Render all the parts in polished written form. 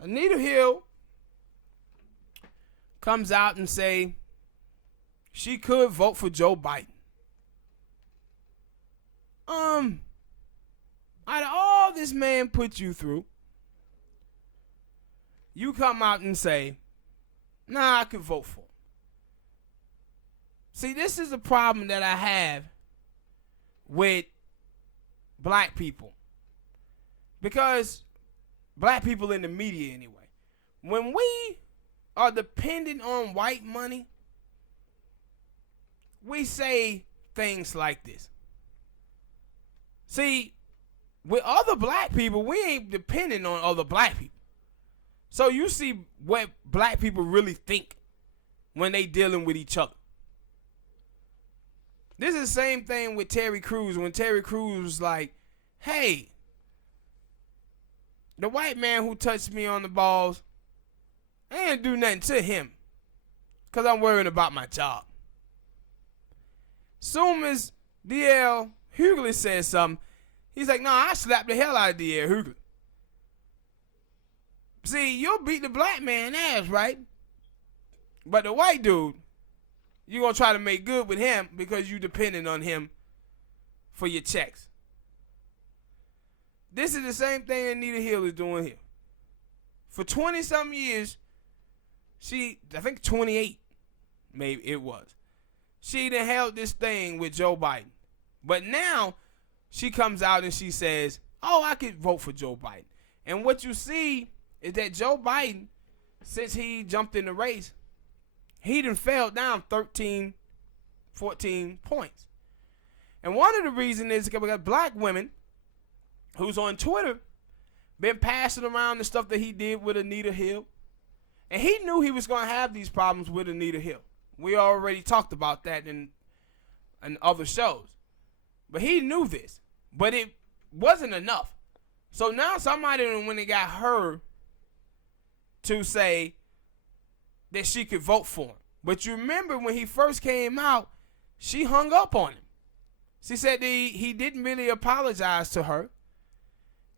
Anita Hill comes out and say she could vote for Joe Biden. Out of all this man put you through, you come out and say, nah, I could vote for him. See, this is a problem that I have with black people. Because black people in the media anyway. When we are dependent on white money, we say things like this. See, with other black people, we ain't dependent on other black people. So you see what black people really think when they dealing with each other. This is the same thing with Terry Crews. When Terry Crews was like, hey, the white man who touched me on the balls, I didn't do nothing to him because I'm worrying about my job. Soon as D.L. Hughley said something, he's like, no, I slapped the hell out of D.L. Hughley. See, you'll beat the black man ass, right? But the white dude, you're going to try to make good with him because you dependent on him for your checks. This is the same thing Anita Hill is doing here. For 20-something years, I think 28, maybe it was, she done held this thing with Joe Biden. But now, she comes out and she says, oh, I could vote for Joe Biden. And what you see is that Joe Biden, since he jumped in the race, he done fell down 13, 14 points. And one of the reasons is because black women who's on Twitter been passing around the stuff that he did with Anita Hill. And he knew he was going to have these problems with Anita Hill. We already talked about that in other shows. But he knew this. But it wasn't enough. So now somebody, when they got her to say that she could vote for him. But you remember when he first came out, she hung up on him. She said he didn't really apologize to her.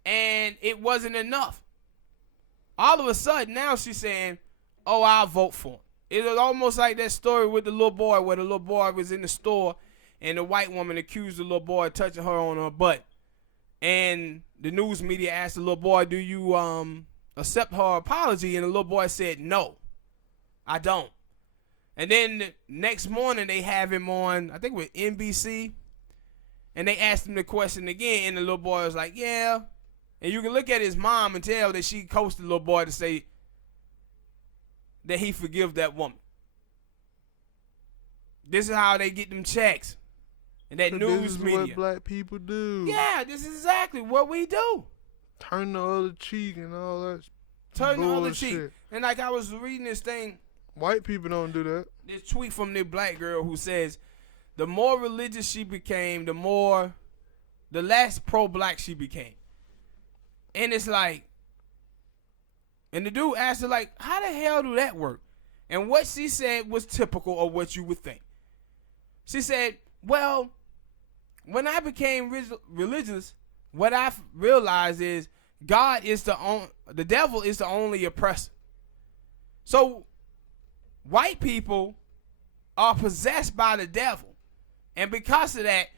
And it wasn't enough. All of a sudden, now she's saying, oh, I'll vote for him. It was almost like that story with the little boy where the little boy was in the store and the white woman accused the little boy of touching her on her butt. And the news media asked the little boy, do you accept her apology? And the little boy said, no, I don't. And then the next morning they have him on, I think with NBC, and they asked him the question again, and the little boy was like, yeah. And you can look at his mom and tell that she coached the little boy to say that he forgive that woman. This is how they get them checks. And that news this is media. What black people do. Yeah, this is exactly what we do. Turn the other cheek and all that. Turn the other cheek. And like I was reading this thing. White people don't do that. This tweet from this black girl who says, the more religious she became, the less pro-black she became. And it's like, and the dude asked her, like, how the hell do that work? And what she said was typical of what you would think. She said, well, when I became religious, what I realized is the devil is the only oppressor. So white people are possessed by the devil. And because of that,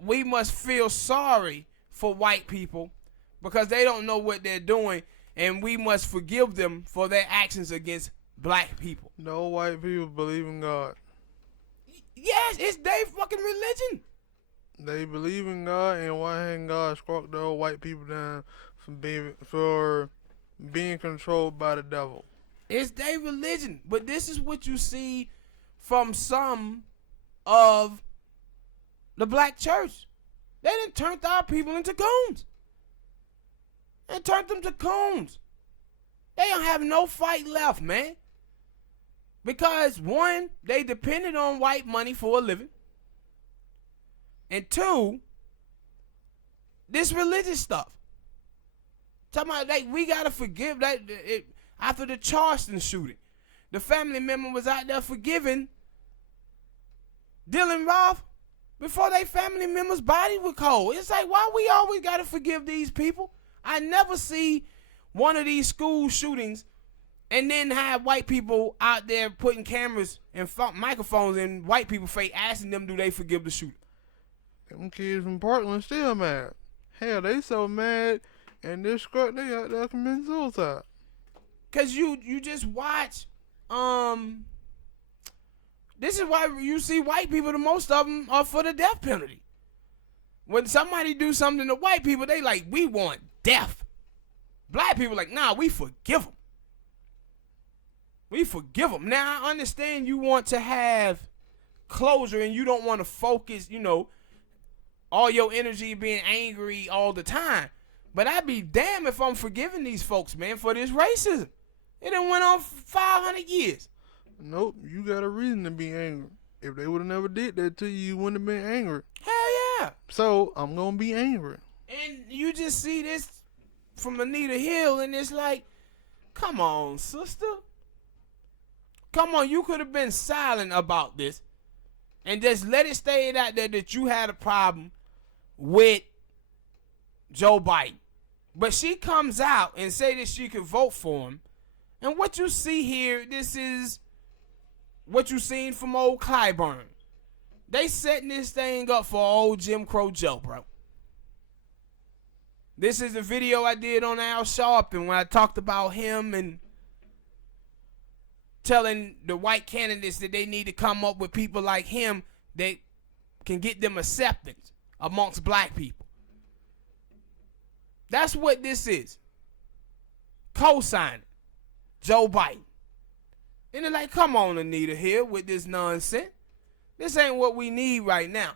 we must feel sorry for white people because they don't know what they're doing, and we must forgive them for their actions against black people. No white people believe in God. Yes, it's their fucking religion. They believe in God, and why hadn't God struck the old white people down for being controlled by the devil? It's their religion. But this is what you see from some of the black church. They done turned our people into coons. They turned them to coons. They don't have no fight left, man. Because one, they depended on white money for a living. And two, this religious stuff. Talking about, like, we gotta forgive that. After the Charleston shooting, the family member was out there forgiving Dylan Roth before their family member's body was cold. It's like, why we always gotta forgive these people? I never see one of these school shootings and then have white people out there putting cameras and microphones in white people's face asking them do they forgive the shooter. Them kids from Parkland still mad. Hell, they so mad and they're struck they out there committing suicide. Cause you just watch, this is why you see white people, the most of them are for the death penalty. When somebody do something to white people, they like, we want death. Black people like, nah, we forgive them. We forgive them. Now, I understand you want to have closure and you don't want to focus, all your energy being angry all the time. But I'd be damned if I'm forgiving these folks, man, for this racism. It done went on for 500 years. Nope, you got a reason to be angry. If they would have never did that to you, you wouldn't have been angry. Hell yeah. So, I'm going to be angry. And you just see this from Anita Hill, and it's like, come on, sister. Come on, you could have been silent about this and just let it stay out there that you had a problem with Joe Biden. But she comes out and say that she could vote for him. And what you see here, this is what you seen from old Clyburn. They setting this thing up for old Jim Crow Joe, bro. This is a video I did on Al Sharpton when I talked about him and telling the white candidates that they need to come up with people like him that can get them acceptance amongst black people. That's what this is. Co-signing Joe Biden. And they're like, come on, Anita Hill, with this nonsense. This ain't what we need right now.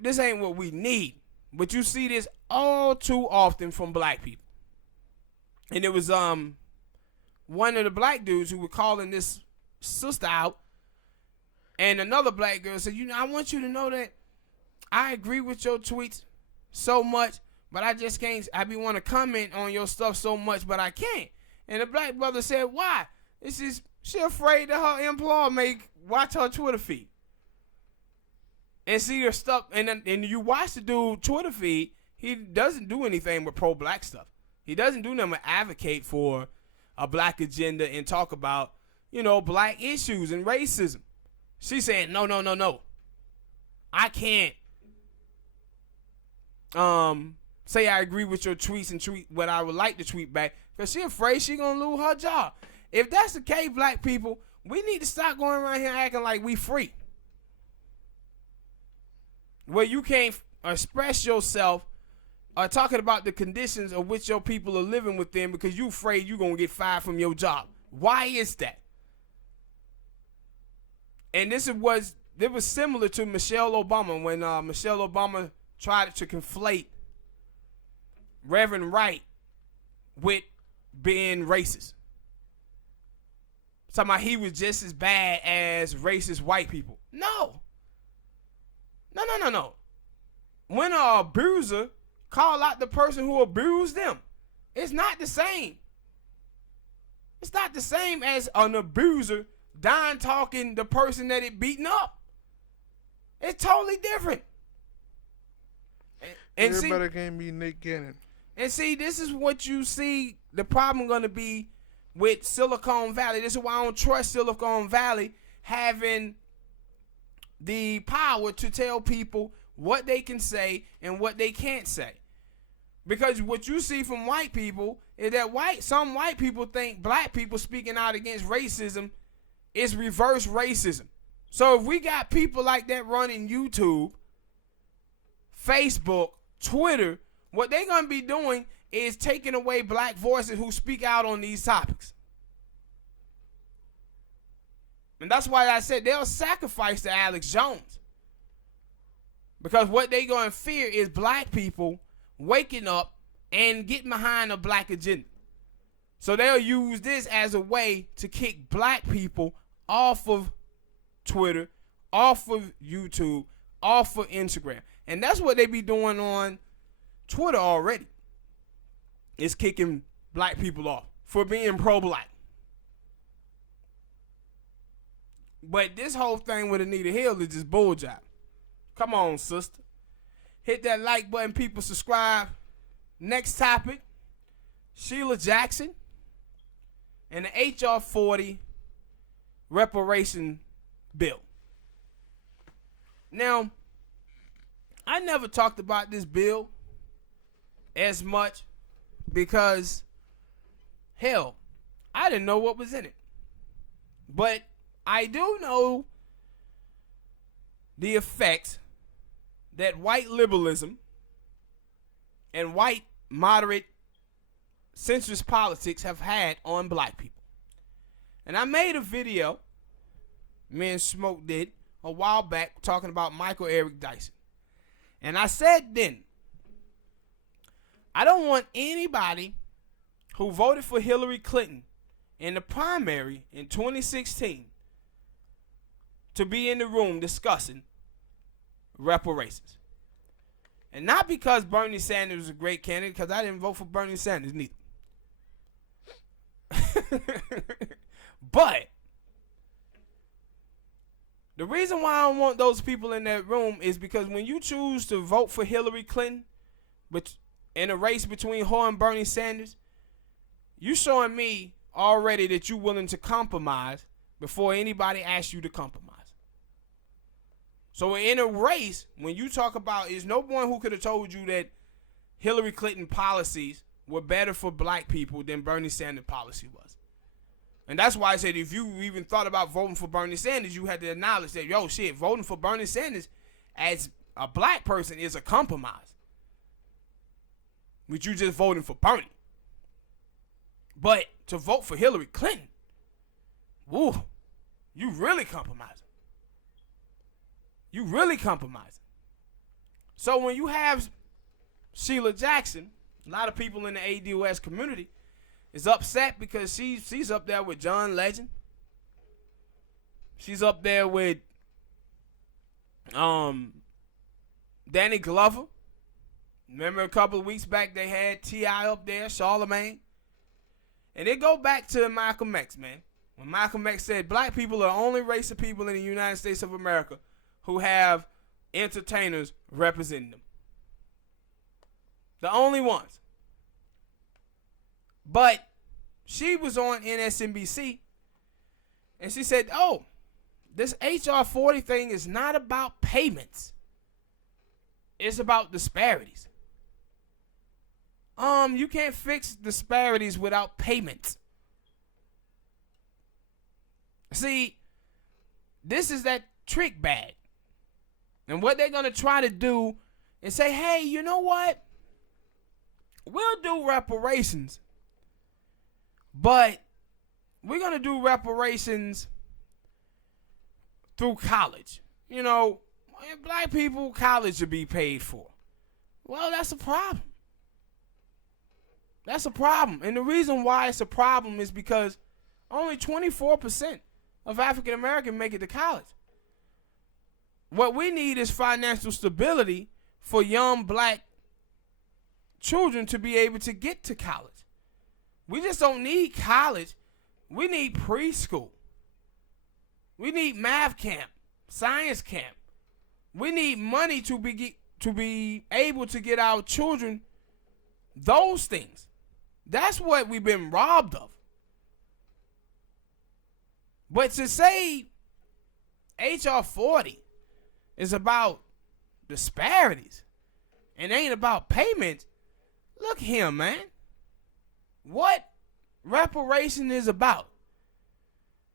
This ain't what we need. But you see this all too often from black people. And it was one of the black dudes who were calling this sister out. And another black girl said, I want you to know that I agree with your tweets so much, but I just can't. I be want to comment on your stuff so much, but I can't. And the black brother said, why? She afraid that her employer may watch her Twitter feed and see her stuff. And you watch the dude Twitter feed, he doesn't do anything but pro-black stuff. He doesn't do nothing but advocate for a black agenda and talk about, black issues and racism. She said, no. I can't say I agree with your tweets and tweet what I would like to tweet back because she afraid she gonna lose her job. If that's the case, black people, we need to stop going around here acting like we free. Where you can't express yourself or talking about the conditions of which your people are living within because you afraid you're gonna get fired from your job. Why is that? And it was similar to Michelle Obama when Michelle Obama tried to conflate Reverend Wright with being racist. Talking about he was just as bad as racist white people. No. When an abuser call out the person who abused them, it's not the same. It's not the same as an abuser dying talking the person that it beaten up. It's totally different. And everybody can't be Nick Cannon. And see, this is what you see the problem going to be with Silicon Valley. This is why I don't trust Silicon Valley having the power to tell people what they can say and what they can't say. Because what you see from white people is that some white people think black people speaking out against racism is reverse racism. So if we got people like that running YouTube, Facebook, Twitter, what they're going to be doing is taking away black voices who speak out on these topics. And that's why I said they'll sacrifice to Alex Jones. Because what they're going to fear is black people waking up and getting behind a black agenda. So they'll use this as a way to kick black people off of Twitter, off of YouTube, off of Instagram. And that's what they be doing on Twitter already. Is kicking black people off for being pro-black. But this whole thing with Anita Hill is just bull job. Come on, sister. Hit that like button, people. Subscribe. Next topic. Sheila Jackson and the H.R. 40 reparation bill. Now, I never talked about this bill as much because, hell, I didn't know what was in it. But I do know the effects that white liberalism and white moderate centrist politics have had on black people. And I made a video, me and Smoke did, a while back talking about Michael Eric Dyson. And I said then, I don't want anybody who voted for Hillary Clinton in the primary in 2016 to be in the room discussing reparations. And not because Bernie Sanders was a great candidate, because I didn't vote for Bernie Sanders neither. But the reason why I don't want those people in that room is because when you choose to vote for Hillary Clinton, but in a race between her and Bernie Sanders, you showing me already that you're willing to compromise before anybody asks you to compromise. So in a race, when you talk about, is no one who could have told you that Hillary Clinton policies were better for black people than Bernie Sanders policy was. And that's why I said if you even thought about voting for Bernie Sanders, you had to acknowledge that, yo, shit, voting for Bernie Sanders as a black person is a compromise. But you just voting for Bernie. But to vote for Hillary Clinton, woo, you really compromising. You really compromising. So when you have Sheila Jackson, a lot of people in the ADOS community is upset because she's up there with John Legend. She's up there with Danny Glover. Remember a couple of weeks back they had T.I. up there, Charlemagne. And it go back to Malcolm X, man. When Malcolm X said black people are the only race of people in the United States of America who have entertainers representing them. The only ones. But she was on NSNBC and she said, oh, this HR 40 thing is not about payments. It's about disparities. You can't fix disparities without payments. See, this is that trick bag. And what they're going to try to do is say, hey, you know what? We'll do reparations, but we're going to do reparations through college. You know, black people, college should be paid for. Well, that's a problem. That's a problem. And the reason why it's a problem is because only 24% of African Americans make it to college. What we need is financial stability for young black children to be able to get to college. We just don't need college. We need preschool. We need math camp, science camp. We need money to be able to get our children those things. That's what we've been robbed of. But to say HR 40 is about disparities and ain't about payments, look here, man. What reparation is about?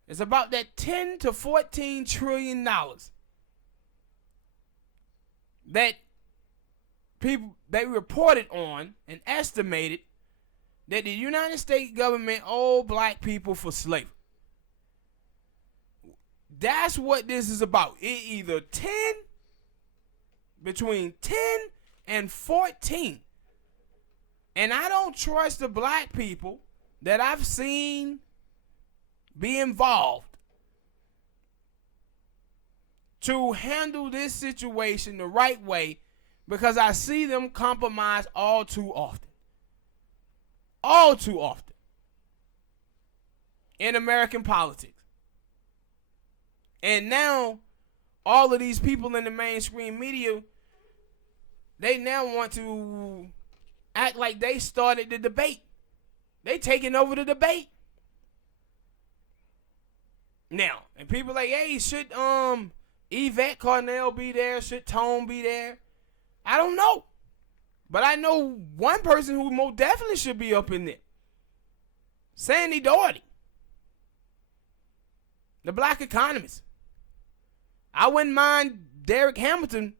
It's about that $10 to $14 trillion that people they reported on and estimated that the United States government owed black people for slavery. That's what this is about. It either between 10 and 14. And I don't trust the black people that I've seen be involved to handle this situation the right way, because I see them compromise all too often. All too often. In American politics. And now, all of these people in the mainstream media, they now want to act like they started the debate. They taking over the debate. Now, and people like, hey, should Yvette Carnell be there? Should Tone be there? I don't know. But I know one person who most definitely should be up in there. Sandy Doherty. The black economist. I wouldn't mind Derek Hamilton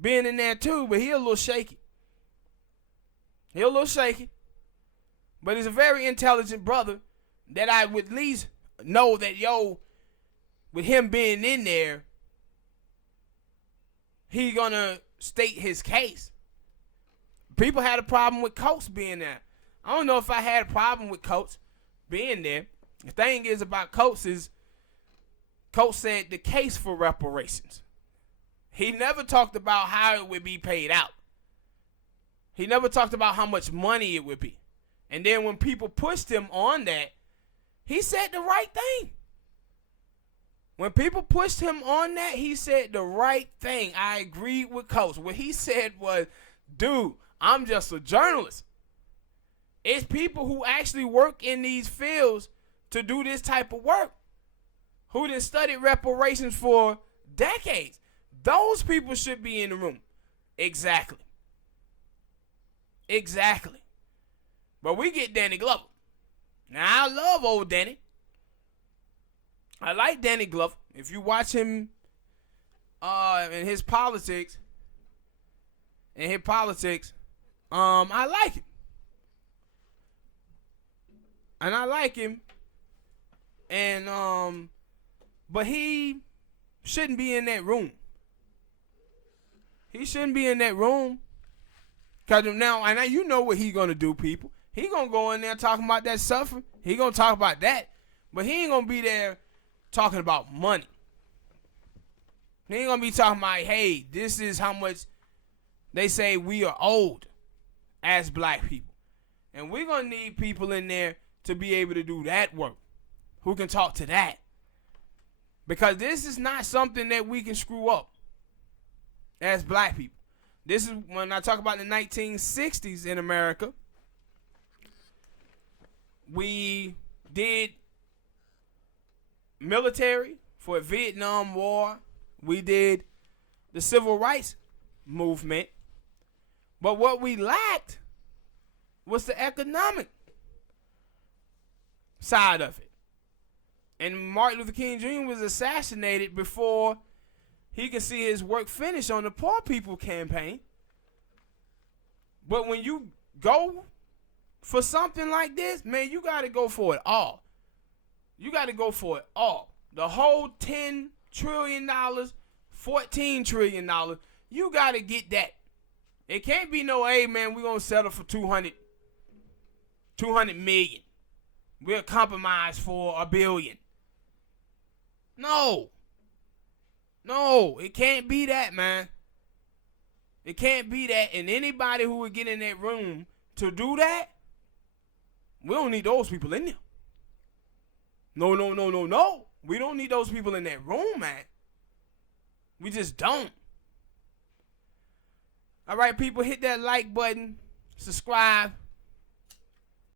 being in there too, but he a little shaky. But he's a very intelligent brother that I would at least know that, with him being in there, he gonna state his case. People had a problem with Coates being there. I don't know if I had a problem with Coates being there. The thing is about Coates is, Coates said the case for reparations. He never talked about how it would be paid out. He never talked about how much money it would be. And then when people pushed him on that, he said the right thing. When people pushed him on that, he said the right thing. I agreed with Coates. What he said was, dude, I'm just a journalist. It's people who actually work in these fields to do this type of work, who done studied reparations for decades. Those people should be in the room. Exactly. But we get Danny Glover. Now, I love old Danny. I like Danny Glover. If you watch him in his politics, I like him. And I like him. And but he shouldn't be in that room. He shouldn't be in that room. Cause now, and now you know what he gonna do, people. He gonna go in there talking about that suffering. He gonna talk about that, but he ain't gonna be there talking about money. He ain't gonna be talking about, hey, this is how much they say we are owed as black people, and we're gonna need people in there to be able to do that work, who can talk to that, because this is not something that we can screw up as black people. This is when I talk about the 1960s in America. We did military for Vietnam War. We did the civil rights movement. But what we lacked was the economic side of it. And Martin Luther King Jr. was assassinated before he could see his work finished on the Poor People campaign. But when you go for something like this, man, you got to go for it all. You got to go for it all. The whole $10 trillion, $14 trillion, you got to get that. It can't be no, hey, man, we're going to settle for 200 million. We'll compromise for $1 billion. No, it can't be that, man. It can't be that. And anybody who would get in that room to do that, we don't need those people in there. No. We don't need those people in that room, man. We just don't. All right, people, hit that like button, subscribe,